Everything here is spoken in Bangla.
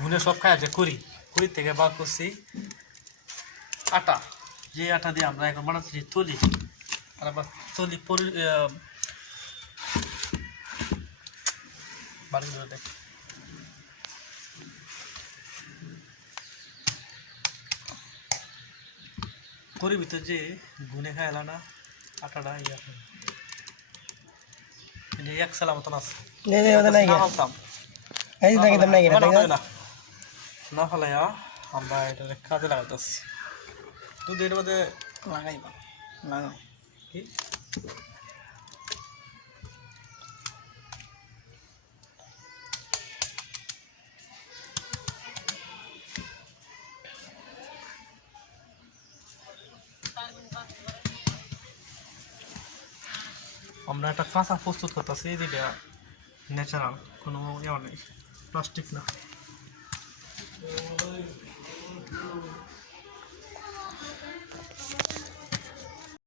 গুনে সব খাই আছে করি করি থেকে বার করছি আটা, যে আটা দিয়ে আমরা এখন বানাচ্ছি তলি। আর আবার তলি বাড়ি দেখ করি ভিতর যে গুনে খাই এলা না আটাটা এক সালা মতন আছে না ফেলাইয়া আমরা এটা কাজে লাগাইতেছি। তুই এর মধ্যে লাগাইবা লাগাই কি আমরা একটা কাঁচা প্রস্তুত করতেছি, যেটা ন্যাচারাল, কোনো ইয়ে নেই, প্লাস্টিক না।